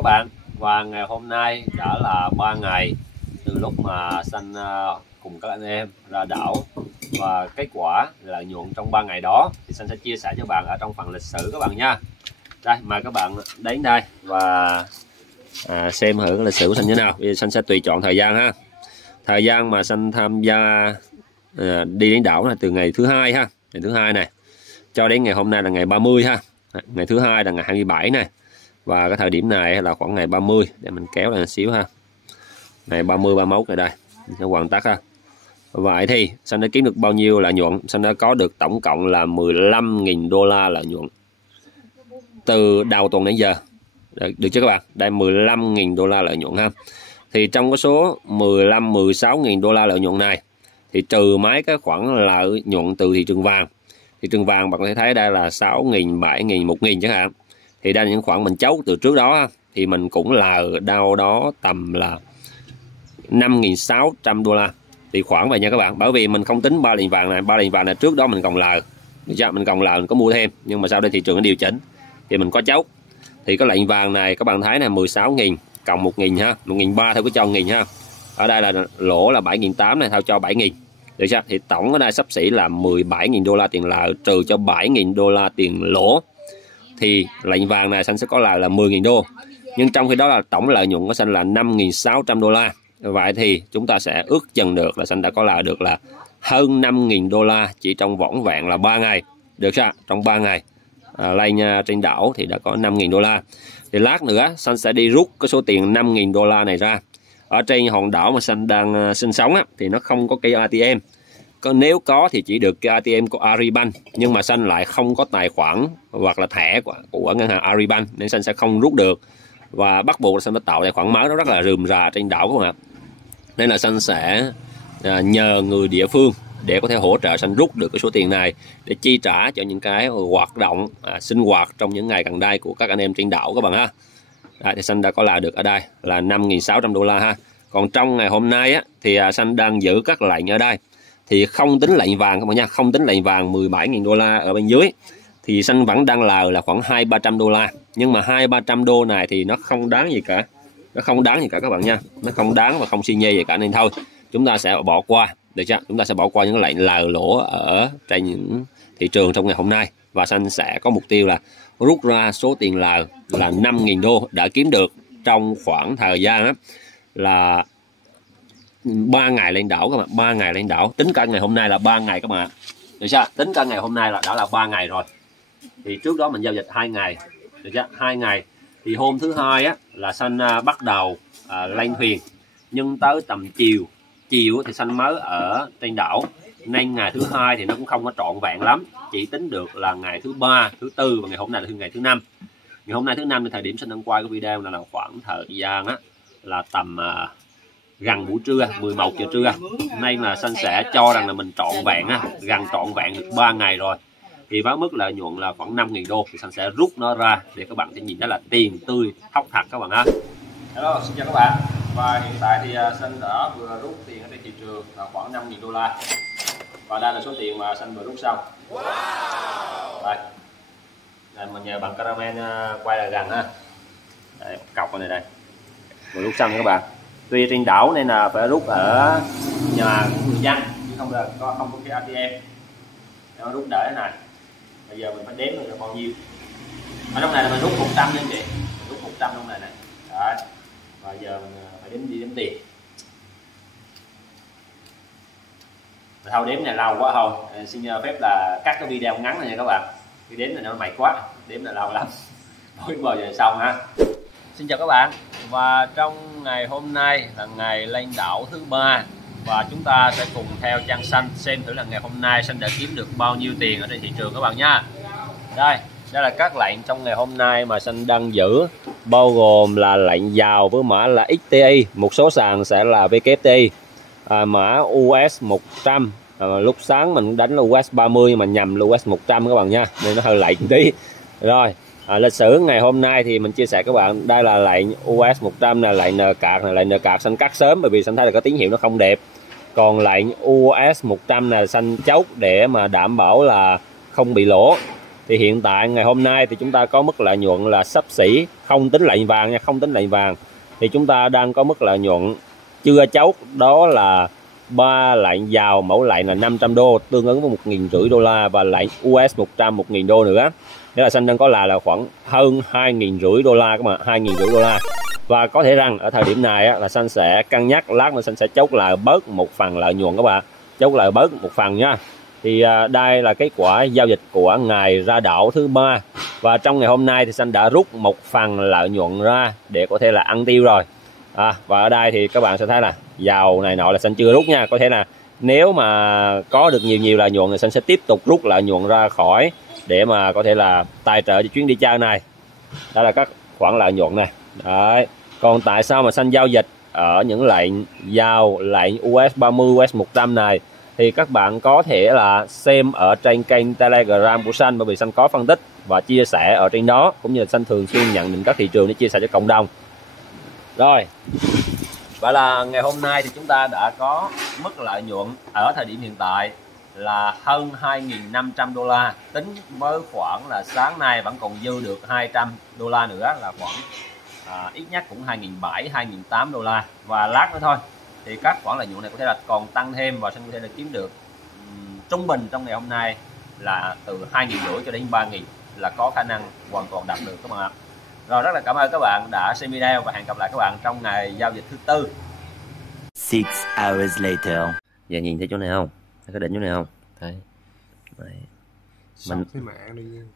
các bạn. Và ngày hôm nay đã là 3 ngày từ lúc mà Xanh cùng các anh em ra đảo, và kết quả lợi nhuận trong 3 ngày đó thì Xanh sẽ chia sẻ cho bạn ở trong phần lịch sử các bạn nha. Đây, mời các bạn đến đây và xem thử cái lịch sử của Xanh như thế nào. Bây giờ Xanh sẽ tùy chọn thời gian ha. Thời gian mà Xanh tham gia đi đến đảo là từ ngày thứ hai ha, ngày thứ hai này cho đến ngày hôm nay là ngày 30 ha. Ngày thứ hai là ngày 27 này, và cái thời điểm này là khoảng ngày 30, để mình kéo lại một xíu ha. Ngày 30 31 này đây sẽ hoàn tất ha. Vậy thì Xanh đã kiếm được bao nhiêu lợi nhuận? Xanh đã có được tổng cộng là 15.000 đô la lợi nhuận từ đầu tuần đến giờ. Được chưa các bạn? Đây 15.000 đô la lợi nhuận ha. Thì trong cái số 16.000 đô la lợi nhuận này thì trừ mấy cái khoản lợi nhuận từ thị trường vàng. Thị trường vàng bạn có thể thấy đây là 6.000, 7.000, 1.000 chẳng hạn. Thì đây là những khoản mình chấu từ trước đó thì mình cũng lời đâu đó tầm là 5.600 đô la. Thì khoảng vậy nha các bạn. Bởi vì mình không tính 3 lệnh vàng này, 3 lệnh vàng này trước đó mình còn lời. Được chưa? Mình còn lời, mình có mua thêm, nhưng mà sau đây thị trường nó điều chỉnh thì mình có chấu. Thì cái lệnh vàng này các bạn thấy là 16.000 cộng 1.000 ha, 1.300 theo cái cho 1.000 ha. Ở đây là lỗ là 7.800 này, theo cho 7.000. Được chưa? Thì tổng ở đây sắp xỉ là 17.000 đô la tiền lợi trừ cho 7.000 đô la tiền lỗ. Thì lệnh vàng này Xanh sẽ có lời là 10.000 đô. Nhưng trong khi đó là tổng lợi nhuận của Xanh là 5.600 đô la. Vậy thì chúng ta sẽ ước chừng được là Xanh đã có lời được là hơn 5.000 đô la chỉ trong vỏn vẹn là 3 ngày. Được chưa? Trong 3 ngày lên trên đảo thì đã có 5.000 đô la. Thì lát nữa Xanh sẽ đi rút cái số tiền 5.000 đô la này ra. Ở trên hòn đảo mà Xanh đang sinh sống thì nó không có cây ATM. Nếu có thì chỉ được cái ATM của Agribank, nhưng mà Xanh lại không có tài khoản hoặc là thẻ của ngân hàng Agribank nên Xanh sẽ không rút được, và bắt buộc là Xanh phải tạo tài khoản mới. Nó rất là rườm rà trên đảo các bạn ạ. Nên là Xanh sẽ nhờ người địa phương để có thể hỗ trợ Xanh rút được cái số tiền này để chi trả cho những cái hoạt động sinh hoạt trong những ngày gần đây của các anh em trên đảo các bạn ha. Đấy, thì Xanh đã có là được ở đây là 5.600 đô la ha. Còn trong ngày hôm nay thì Xanh đang giữ các lệnh ở đây, thì không tính lệnh vàng các bạn nha, không tính lệnh vàng 17.000 đô la ở bên dưới thì Xanh vẫn đang lời là khoảng 200-300 đô la. Nhưng mà 200-300 đô này thì nó không đáng gì cả, nó không đáng gì cả các bạn nha, nó không đáng và không xi nhê gì cả, nên thôi chúng ta sẽ bỏ qua, được chưa? Chúng ta sẽ bỏ qua những lệnh lời lỗ ở trên những thị trường trong ngày hôm nay, và Xanh sẽ có mục tiêu là rút ra số tiền lời là 5.000 đô đã kiếm được trong khoảng thời gian là 3 ngày lên đảo các bạn. 3 ngày lên đảo, tính cả ngày hôm nay là 3 ngày các bạn ạ. Được chưa? Tính cả ngày hôm nay là đã là 3 ngày rồi. Thì trước đó mình giao dịch 2 ngày. Được chưa? 2 ngày. Thì hôm thứ hai là Xanh bắt đầu lên thuyền. Nhưng tới tầm chiều thì Xanh mới ở trên đảo. Nên ngày thứ hai thì nó cũng không có trọn vẹn lắm. Chỉ tính được là ngày thứ 3, thứ 4 và ngày hôm nay là ngày thứ 5. Ngày hôm nay thứ 5 thì thời điểm Xanh đăng quay cái video là khoảng thời gian là tầm gần buổi trưa, 11 giờ trưa. Nên là Xanh sẽ cho rằng là mình trọn vẹn gần trọn vẹn được 3 ngày rồi. Thì với mức lợi nhuận là khoảng 5.000 đô thì Xanh sẽ rút nó ra để các bạn sẽ nhìn thấy là tiền tươi hóc thật các bạn ha. Hello, xin chào các bạn. Và hiện tại thì Xanh đã vừa rút tiền ở trên thị trường là khoảng 5.000 đô la. Và đây là số tiền mà Xanh vừa rút xong. Đây. Đây, mình nhờ bạn cameraman quay lại gần ha. Đây, cọc này đây. Vừa rút xong các bạn. Tuy trên đảo nên là phải rút ở nhà người dân chứ không được, không có cái ATM. Nó rút để này. Bây giờ mình phải đếm được bao nhiêu. Ở trong này là mình rút 100 nha chị. Mình rút 100 trong này này. Đấy. Và giờ mình phải đếm tiền. Mà thôi đếm này lâu quá thôi. Xin phép là cắt cái video ngắn này nha các bạn. Cái đếm này nó mệt quá, đếm là lâu lắm. Thôi bao giờ xong ha. Xin chào các bạn. Và trong ngày hôm nay là ngày lên đảo thứ 3, và chúng ta sẽ cùng theo Trang Xanh xem thử là ngày hôm nay Xanh đã kiếm được bao nhiêu tiền ở trên thị trường các bạn nha. Đây là các lệnh trong ngày hôm nay mà Xanh đang giữ, bao gồm là lệnh vào với mã là XTI, một số sàn sẽ là WTI, mã US 100. Lúc sáng mình đánh là US 30 mà nhầm là US 100 các bạn nha, nên nó hơi lệnh tí. Rồi lịch sử ngày hôm nay thì mình chia sẻ các bạn, đây là lệnh US 100 là lệnh N cạc này, lệnh N cạc Xanh cắt sớm bởi vì Xanh thấy là có tín hiệu nó không đẹp. Còn lệnh US 100 là Xanh chốt để mà đảm bảo là không bị lỗ. Thì hiện tại ngày hôm nay thì chúng ta có mức lợi nhuận là xấp xỉ, không tính lệnh vàng nha, không tính lệnh vàng, thì chúng ta đang có mức lợi nhuận chưa chốt, đó là 3 lệnh vào, mỗi lệnh là 500 đô, tương ứng với 1.500 đô la, và lệnh US 100 1.000 đô nữa. Thế là Xanh đang có là khoảng hơn 2.500 đô la các bạn, 2.500 đô la. Và có thể rằng ở thời điểm này là Xanh sẽ cân nhắc lát nữa Xanh sẽ chốt lại bớt một phần lợi nhuận các bạn, chốt lại bớt một phần nha. Thì đây là kết quả giao dịch của ngày ra đảo thứ 3, và trong ngày hôm nay thì Xanh đã rút một phần lợi nhuận ra để có thể là ăn tiêu rồi. Và ở đây thì các bạn sẽ thấy là dầu này nọ là Xanh chưa rút nha, có thể là nếu mà có được nhiều lợi nhuận thì Xanh sẽ tiếp tục rút lợi nhuận ra khỏi để mà có thể là tài trợ cho chuyến đi chơi này. Đó là các khoản lợi nhuận này. Đấy. Còn tại sao mà Xanh giao dịch ở những lệnh vào lệnh US 30, US 100 này thì các bạn có thể là xem ở trên kênh Telegram của Xanh, bởi vì Xanh có phân tích và chia sẻ ở trên đó, cũng như là Xanh thường xuyên nhận định các thị trường để chia sẻ cho cộng đồng. Rồi, vậy là ngày hôm nay thì chúng ta đã có mức lợi nhuận ở thời điểm hiện tại là hơn 2.500 đô la, tính với khoảng là sáng nay vẫn còn dư được 200 đô la nữa, là khoảng ít nhất cũng 2.700, 2.800 đô la. Và lát nữa thôi thì các khoản lợi nhuận này có thể là còn tăng thêm, và Xanh có thể là kiếm được trung bình trong ngày hôm nay là từ 2.500 cho đến 3.000 là có khả năng hoàn toàn đạt được các bạn ạ. Rồi, rất là cảm ơn các bạn đã xem video, và hẹn gặp lại các bạn trong ngày giao dịch thứ tư. 6 hours later. Giờ nhìn thấy chỗ này không? Thấy cái đỉnh chỗ này không? Thấy. Đấy.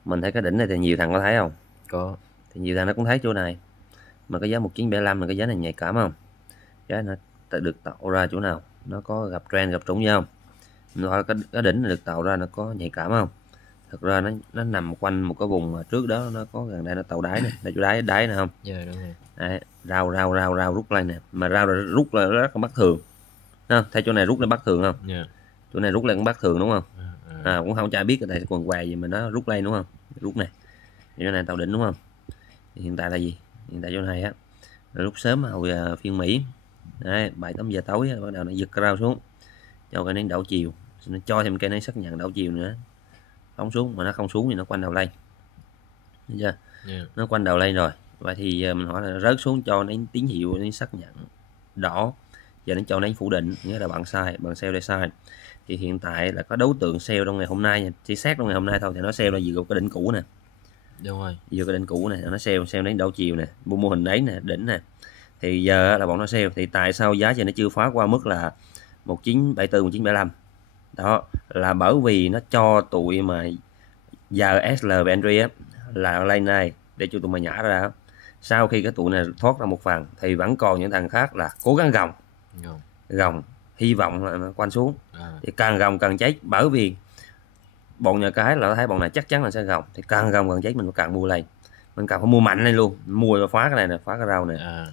Mình thấy cái đỉnh này thì nhiều thằng có thấy không? có. Thì nhiều thằng nó cũng thấy chỗ này. Mà cái giá 1975 là cái giá này nhạy cảm không? Giá nó được tạo ra chỗ nào? Nó có gặp trend, gặp trũng gì không? Nó cái đỉnh này được tạo ra nó có nhạy cảm không? Thực ra nó nằm quanh một cái vùng mà trước đó nó có gần đây nó tạo đáy này, là chỗ đáy này không? Dạ đúng rồi. Đấy, rao rút lên nè, mà rao rút là rất là bất thường. Không? Thấy chỗ này rút lên bất thường không? Dạ. Chỗ này rút lên cũng bất thường đúng không? Cũng không chả biết cái này quần què gì mà nó rút lên đúng không? Rút này. Chỗ này tạo đỉnh đúng không? Thì hiện tại là gì? Hiện tại chỗ này á là lúc sớm hồi phiên Mỹ. Đấy, 7-8 giờ tối bắt đầu nó giật cái rao xuống. Cho cái nến đảo chiều, nó cho thêm cái nến xác nhận đảo chiều nữa. Phóng xuống, mà nó không xuống thì nó quanh đầu lên. Thấy chưa? Yeah. Nó quanh đầu lên rồi. Vậy thì mình hỏi là rớt xuống cho nến tín hiệu, nến xác nhận đỏ, giờ nó cho nến phủ định, nghĩa là bạn sai, bạn sell đây sai. Thì hiện tại là có đối tượng sell trong ngày hôm nay, chỉ xét trong ngày hôm nay thôi thì nó sell là dựa cái đỉnh cũ nè. Đúng rồi. Dựa cái đỉnh cũ này, nó sell đến đảo chiều nè, mô hình đấy nè, đỉnh nè. Thì giờ là bọn nó sell, thì tại sao giá cho nó chưa phá qua mức là 1974, 1975? Đó là bởi vì nó cho tụi mà giờ SL và Entry á là lên này để cho tụi mà nhả ra. Sau khi cái tụi này thoát ra một phần thì vẫn còn những thằng khác là cố gắng gồng hy vọng là nó quanh xuống. Thì càng gồng càng cháy, bởi vì bọn nhà cái là thấy bọn này chắc chắn là sẽ gồng, thì càng gồng càng cháy, mình càng mua lên, mình càng phải mua mạnh lên luôn, mua và phá cái này nè, phá cái rau này.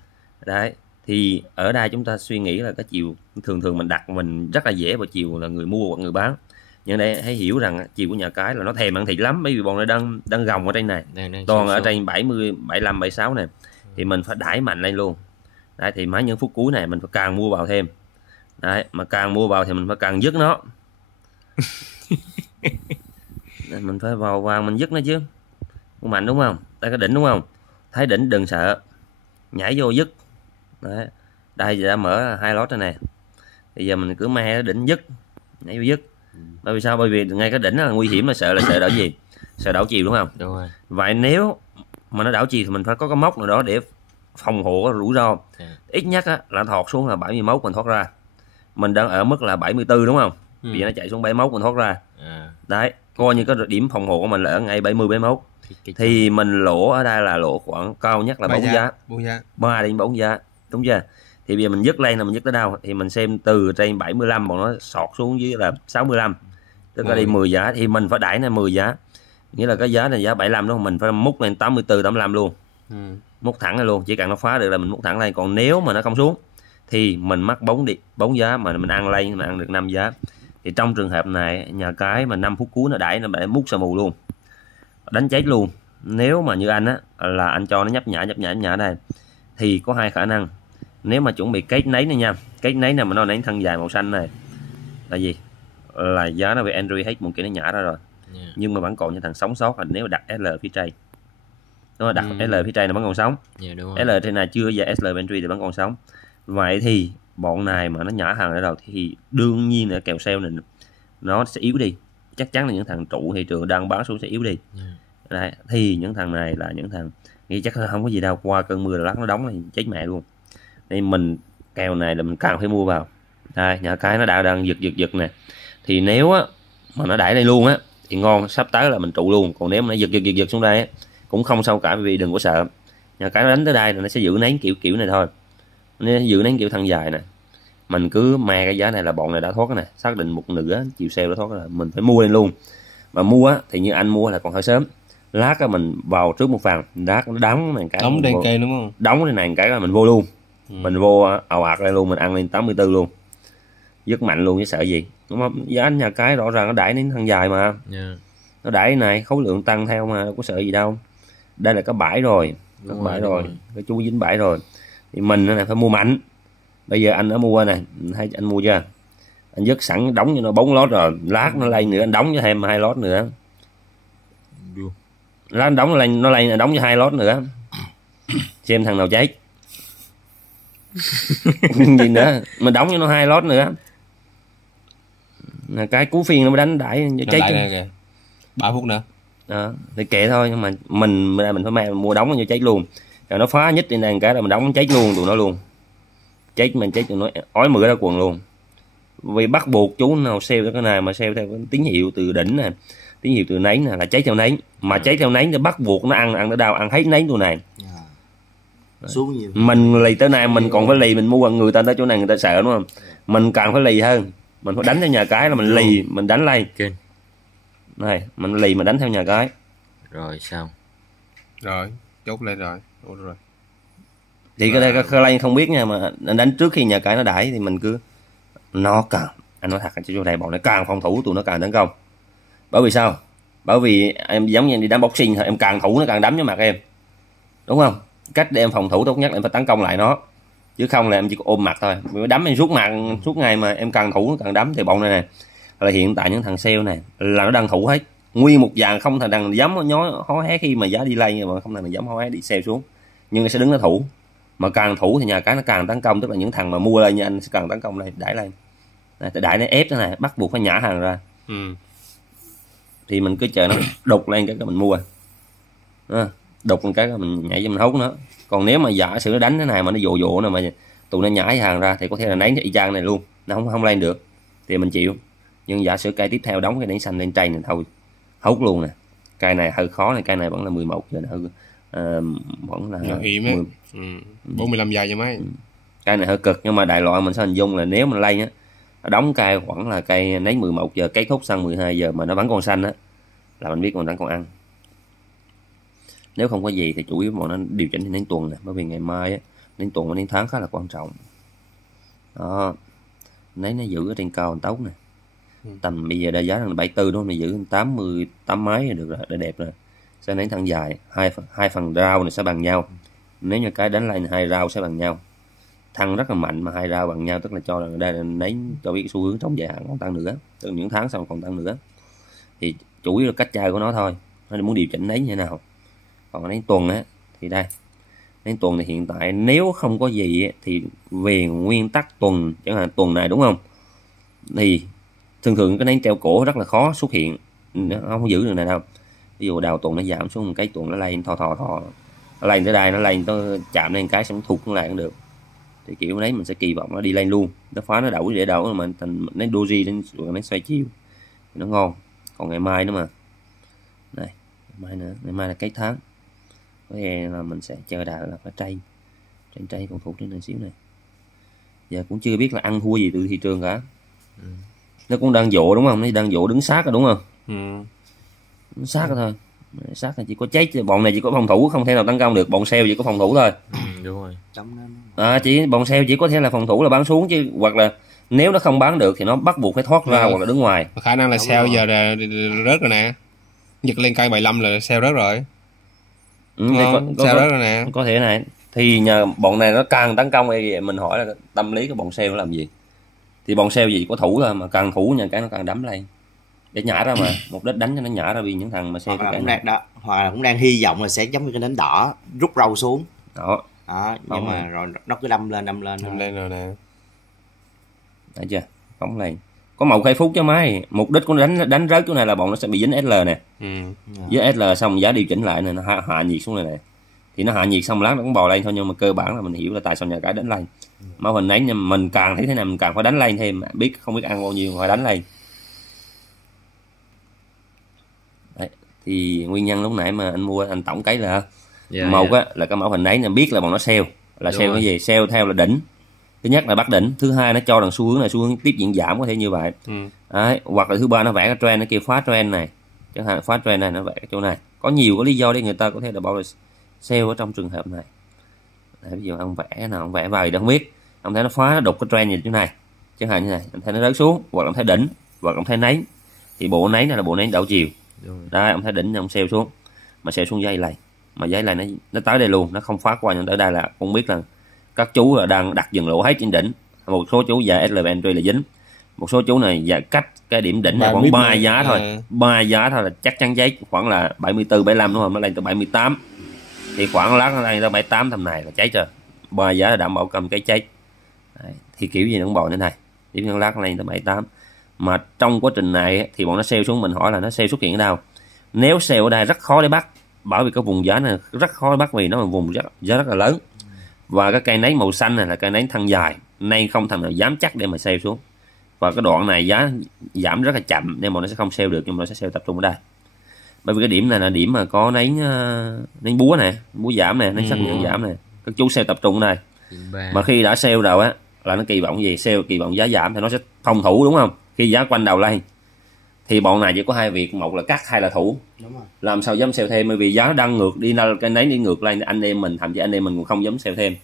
Đấy, thì ở đây chúng ta suy nghĩ là cái chiều thường mình đặt mình rất là dễ vào chiều là người mua hoặc người bán. Nhưng đây hãy hiểu rằng chiều của nhà cái là nó thèm ăn thịt lắm, bởi vì bọn này đang gồng ở trên này, toàn ở trên 70, 75, 76 này, thì mình phải đẩy mạnh lên luôn. Đấy, thì mấy những phút cuối này mình phải càng mua vào thêm. Đấy, mà càng mua vào thì mình phải càng dứt nó. Mình phải vào mình dứt nó chứ, không mạnh đúng không? Đây cái đỉnh đúng không? Thấy đỉnh đừng sợ, nhảy vô dứt. Đấy, đây giờ đã mở 2 lót đây nè, bây giờ mình cứ me đỉnh dứt, nhảy vô dứt. Bởi vì sao? Bởi vì ngay cái đỉnh là nguy hiểm, là sợ đảo gì? Sợ đảo chiều đúng không? Đúng rồi. Vậy nếu mà nó đảo chiều thì mình phải có cái mốc nào đó để phòng hộ cái rủi ro. Ít nhất á, là thọt xuống là 71 mình thoát ra. Mình đang ở mức là 74 đúng không? Bây giờ nó chạy xuống 71 mình thoát ra. Đấy, coi như cái điểm phòng hộ của mình là ở ngay 70, 71. Thì mình lỗ ở đây là lỗ khoảng cao nhất là 4 giá. 3 đến 4 giá. Đúng chưa? Thì bây giờ mình dứt lên là mình dứt tới đâu? Thì mình xem từ trên 75 bọn nó sọt xuống dưới là 65. Tức là đi 10 giá thì mình phải đẩy lên 10 giá. Nghĩa là cái giá này giá 75 đúng không? Mình phải múc lên 84, 85 luôn. Múc thẳng lên luôn, chỉ cần nó phá được là mình múc thẳng lên. Còn nếu mà nó không xuống thì mình mắc 4 giá mà mình ăn lên, mình ăn được 5 giá. Thì trong trường hợp này nhà cái mà 5 phút cuối nó đẩy múc sờ mù luôn, đánh chết luôn. Nếu mà như anh á là anh cho nó nhấp nhả đây thì có hai khả năng. Nếu mà chuẩn bị kết nấy này nha, kết nấy này mà nó nấy thân dài màu xanh này là gì? Là giá nó bị Entry hết một kiểu nó nhả ra rồi. Nhưng mà vẫn còn những thằng sống sót là nếu đặt SL phía trên. Nó đặt SL phía trên là vẫn còn sống. Đúng SL trên này chưa giờ SL entry thì vẫn còn sống. Vậy thì bọn này mà nó nhả hàng ở đâu thì đương nhiên là kèo sale này nó sẽ yếu đi. Chắc chắn là những thằng trụ thị trường đang bán xuống sẽ yếu đi. Đấy, thì những thằng này là những thằng nghĩ chắc không có gì đâu, qua cơn mưa là lắc nó đóng là chết mẹ luôn. Nên mình kèo này là mình càng phải mua vào. Đây, nhà cái nó đang giật nè. Thì nếu á mà nó đẩy đây luôn á thì ngon, sắp tới là mình trụ luôn. Còn nếu mà nó giật xuống đây á, cũng không sao cả, vì đừng có sợ. Nhà cái nó đánh tới đây là nó sẽ giữ nén kiểu này thôi. Nó giữ nén kiểu thằng dài nè. Mình cứ me cái giá này là bọn này đã thoát nè, xác định một nửa chiều sale đã thoát là mình phải mua lên luôn. Mà mua á thì như anh mua là còn hơi sớm. Lát á mình vào trước một vàng, lát nó đóng này cái đóng đen cây đúng không? Đóng cái này cái là mình vô luôn. Mình vô ào ạt lên luôn, mình ăn lên 84 luôn. Rất mạnh luôn chứ sợ gì. Đúng không? Giá nhà cái rõ ràng nó đẩy đến thằng dài mà. Nó đẩy này, khối lượng tăng theo mà, đâu có sợ gì đâu. Đây là cái bãi rồi, cái chú dính bãi rồi. Thì mình này phải mua mạnh. Bây giờ anh đã mua này, hay anh mua chưa? Anh dứt sẵn đóng cho nó 4 lót rồi, lát nó lên nữa anh đóng cho thêm 2 lót nữa. Lát anh đóng lên, nó lên đóng cho 2 lót nữa. Xem thằng nào cháy. Gì nữa, mình đóng cho nó 2 lót nữa. Cái cú phiên nó mới đánh đẩy cháy kìa. 3 phút nữa. Đó, thì kệ thôi, nhưng mà mình phải mua đóng cho cháy luôn. Rồi nó phá nhích trên này cái là mình đóng cháy luôn tụi nó luôn. Cháy mình cháy tụi nó ói mửa ra quần luôn. Vì bắt buộc chú nào sale theo cái này mà sale theo cái tín hiệu từ đỉnh nè, tín hiệu từ nấy nè là cháy theo nấy, mà cháy theo nấy thì bắt buộc nó ăn tới đâu ăn hết nấy tụi này. Xuống nhiều. Mình lì tới này mình còn phải lì, mình mua người ta tới chỗ này người ta sợ đúng không? Mình càng phải lì hơn, mình phải đánh theo nhà cái là mình lì, mình đánh lên. Này, mình lì mình đánh theo nhà cái. Rồi xong. Rồi, chốt lên rồi. Rồi. Thì cái đây cái lên không biết nha, mà đánh trước khi nhà cái nó đẩy thì mình cứ nó càng, anh nói thật cho chỗ này bọn nó càng phòng thủ tụi nó càng tấn công. Bởi vì sao? Bởi vì em giống như em đi đá boxing thôi, em càng thủ nó càng đấm vào mặt em. Đúng không? Cách để em phòng thủ tốt nhất là em phải tấn công lại nó. Chứ không là em chỉ có ôm mặt thôi. Đấm em suốt mặt suốt ngày mà em càng thủ nó càng đấm. Thì bọn này là hiện tại những thằng sale này là nó đang thủ hết. Nguyên một dàn không thằng đằng dám nhói hó hé khi mà giá đi lên, mà không thằng dám hó hé đi sale xuống. Nhưng nó sẽ đứng nó thủ. Mà càng thủ thì nhà cái nó càng tấn công, tức là những thằng mà mua lên như anh sẽ càng tấn công lên, đẩy lên. Đẩy nó ép thế này, bắt buộc phải nhả hàng ra. Thì mình cứ chờ nó đục lên cái mình mua. Đục một cái mình nhảy cho mình hút nó. Còn nếu mà giả sử nó đánh thế này mà nó dụ nè mà tụi nó nhảy hàng ra thì có thể là đánh cái y chang này luôn, nó không lên được thì mình chịu. Nhưng giả sử cây tiếp theo đóng cái nến xanh lên trên này thôi hút luôn nè. Cây này hơi khó này, cây này vẫn là 11 giờ hơi vẫn là hiểm á. 45 giờ cho mấy. Cây này hơi cực, nhưng mà đại loại mình sẽ hình dung là nếu mình lên á, đóng cây khoảng là cây nấy 11 giờ kết thúc sang 12 giờ mà nó vẫn còn xanh á là mình biết còn đang còn ăn. Nếu không có gì thì chủ yếu bọn nó điều chỉnh đến tuần nè, bởi vì ngày mai á, đến tuần và đến tháng khá là quan trọng. Đó, lấy nó giữ ở trên cao tốt nè. Tầm bây giờ đã giá là 74 đúng không? Mình giữ 88 mấy là được rồi, đã đẹp rồi. Sẽ lấy thằng dài, hai phần rau này sẽ bằng nhau. Nếu như cái đánh lên hai rau sẽ bằng nhau. Thăng rất là mạnh mà hai rau bằng nhau, tức là cho là đây là lấy cho biết xu hướng trong dài hạn còn tăng nữa, từ những tháng sau còn tăng nữa. Thì chủ yếu là cách chơi của nó thôi, nó muốn điều chỉnh lấy như thế nào. Còn đến tuần á thì đây, đến tuần thì hiện tại nếu không có gì á, thì về nguyên tắc tuần, chẳng hạn tuần này đúng không, thì thường cái nến treo cổ rất là khó xuất hiện, nó không giữ được này đâu. Ví dụ đầu tuần nó giảm xuống một cái, tuần nó lên thò nó lên tới đây, nó lên nó chạm lên cái xong thụt nó lại cũng được. Thì kiểu đấy mình sẽ kỳ vọng nó đi lên luôn, nó phá nó đậu để đậu mà thành nó doji đến xoay chiều thì nó ngon. Còn ngày mai nữa mà này, ngày mai là cái tháng, có nghĩa là mình sẽ chờ đà là phải tray còn thủ trên này xíu này. Giờ cũng chưa biết là ăn thua gì từ thị trường cả. Nó cũng đang dỗ đúng không, nó đang dỗ đứng sát rồi đúng không. Đứng sát thôi, sát là chỉ có chết, bọn này chỉ có phòng thủ không thể nào tấn công được, bọn sale chỉ có phòng thủ thôi. Đúng rồi. Chỉ bọn sale chỉ có thể là phòng thủ là bán xuống, chứ hoặc là nếu nó không bán được thì nó bắt buộc phải thoát ra hoặc là đứng ngoài. Khả năng là sale giờ là rớt rồi nè, giật lên cây 75 là sale rớt rồi. Sale rớt rồi nè, có thể này. Thì nhờ bọn này nó càng tấn công thì mình hỏi là tâm lý của bọn sale nó làm gì. Thì bọn sale gì có thủ thôi, mà càng thủ nhà cái nó càng đấm lên. để nhả ra mà, mục đích đánh cho nó nhả ra vì những thằng mà xe hoặc là cũng đang đó, hoặc là cũng đang hy vọng là sẽ giống như cái nến đỏ rút râu xuống đó, nhưng mà rồi nó cứ đâm lên rồi nè. thấy chưa, phóng lên có màu khai phúc chứ máy, mục đích của nó đánh rớt chỗ này là bọn nó sẽ bị dính SL nè. Với SL xong giá điều chỉnh lại này, nó hạ nhiệt xuống này nè, thì nó hạ nhiệt xong lát nó cũng bò lên thôi, nhưng mà cơ bản là mình hiểu là tại sao nhà cái đánh lên. Mẫu hình ấy nhưng mình càng thấy thế nào mình càng phải đánh lên thêm, biết không biết ăn bao nhiêu phải đánh lên. Đấy, thì nguyên nhân lúc nãy mà anh mua anh tổng cái là một á là cái mẫu hình ấy là biết là bọn nó sale là sale cái gì, sale theo là đỉnh. Thứ nhất là bắt đỉnh, thứ hai nó cho rằng xu hướng này xu hướng tiếp diễn giảm có thể như vậy. Đấy, hoặc là thứ ba nó vẽ cái trend nó kêu phá trend này, chẳng hạn phá trend này nó vẽ cái chỗ này, có nhiều cái lý do để người ta có thể là bảo là sale ở trong trường hợp này. Đấy, ví dụ ông vẽ nào ông vẽ vào thì không biết, ông thấy nó phá nó đục cái trend như thế này chẳng hạn như này, ông thấy nó rớt xuống, hoặc là ông thấy đỉnh, hoặc là ông thấy nấy, thì bộ nấy này là bộ nấy đảo chiều. Đây ông thấy đỉnh ông sale xuống, mà sale xuống dây này, mà dây này nó tới đây luôn, nó không phá qua, nhưng tới đây là không biết là các chú là đang đặt dừng lỗ hết trên đỉnh. Một số chú giá SL entry là dính, một số chú này giá cách cái điểm đỉnh là khoảng 3 giá thôi, 3 giá thôi là chắc chắn cháy khoảng là 74 75 đúng không, nó lên tới 78 thì khoảng lát nó lên tới 78 tầm này là cháy rồi, 3 giá là đảm bảo cầm cái cháy. Đấy, thì kiểu gì nó cũng bò như này, điểm nhân lát nó lên tới 78. Mà trong quá trình này thì bọn nó sale xuống, mình hỏi là nó sale xuất hiện ở đâu. Nếu sale ở đây rất khó để bắt, bởi vì cái vùng giá này rất khó để bắt vì nó là vùng giá rất là lớn, và cái cây nấy màu xanh này là cây nấy thân dài nên không thằng nào dám chắc để mà sale xuống, và cái đoạn này giá giảm rất là chậm nên bọn nó sẽ không sale được, nhưng mà nó sẽ sale tập trung ở đây, bởi vì cái điểm này là điểm mà có nấy búa nè, búa giảm nè, nấy xác nhận giảm nè, các chú sale tập trung ở đây. Mà khi đã sale rồi á là nó kỳ vọng gì, sale kỳ vọng giá giảm thì nó sẽ phòng thủ đúng không, khi giá quanh đầu lên thì bọn này chỉ có hai việc, một là cắt hai là thủ. Đúng rồi. Làm sao dám sale thêm, bởi vì giá đang ngược đi cái nấy đi ngược lên, anh em mình thậm chí anh em mình cũng không dám sale thêm,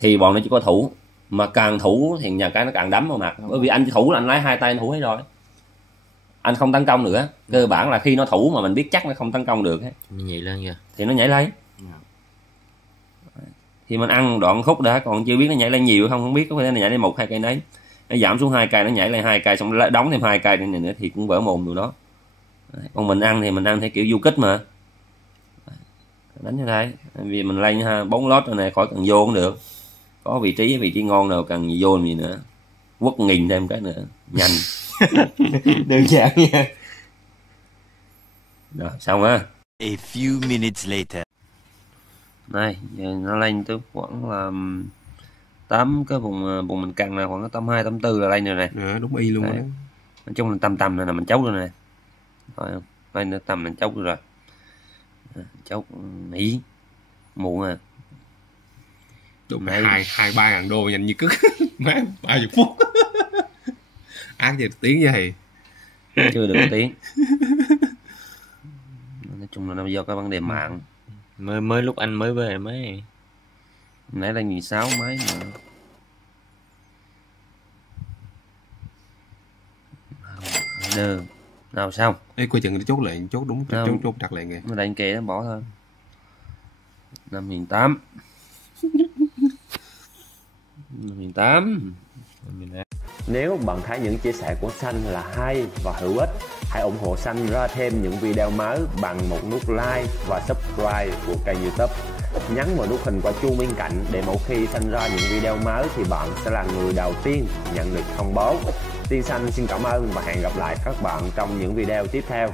thì bọn nó chỉ có thủ, mà càng thủ thì nhà cái nó càng đấm vào mặt, bởi vì anh thủ là anh lấy hai tay anh thủ hết rồi, anh không tấn công nữa. Cơ bản là khi nó thủ mà mình biết chắc nó không tấn công được nhảy lên kìa thì nó nhảy lên, thì mình ăn đoạn khúc đã, còn chưa biết nó nhảy lên nhiều không biết, có thể nó nhảy lên 1-2 cây nấy, nó giảm xuống 2 cây nó nhảy lên 2 cây, xong nó đóng thêm 2 cây này nữa thì cũng vỡ mồm điều đó. Còn mình ăn thì mình ăn theo kiểu du kích mà, đánh như đây vì mình lên 4 lót rồi này, khỏi cần vô cũng được, có vị trí ngon nào cần vô làm gì nữa, quất nghìn thêm cái nữa nhanh. Đơn giản nha. Rồi xong á. A few minutes later. Này giờ nó lên tới khoảng là 8 cái vùng mình cần là khoảng 82 84 là lên rồi này. Đúng y luôn đó. Nói chung là tầm này là mình chấu rồi này, phải không, lên nó tầm mình chấu rồi, chấu nghỉ muộn à. Đúng này 2-3 ngàn đô nhanh như cứt. Má 30 phút. Ác gì tiếng vậy chưa được tiếng. Nói chung là nó do cái vấn đề mạng, mới lúc anh mới về mấy nãy là 16 mấy mà. Được nào xong. Ê coi chừng chốt lại, chốt đúng, chốt đặt lại kìa. Nó đánh kệ nó bỏ thôi. 5.800. 5.800. Nếu bạn thấy những chia sẻ của Xanh là hay và hữu ích, hãy ủng hộ Xanh ra thêm những video mới bằng một nút like và subscribe của kênh YouTube. Nhấn vào nút hình quả chuông bên cạnh để mỗi khi Xanh ra những video mới thì bạn sẽ là người đầu tiên nhận được thông báo. Tiên Xanh xin cảm ơn và hẹn gặp lại các bạn trong những video tiếp theo.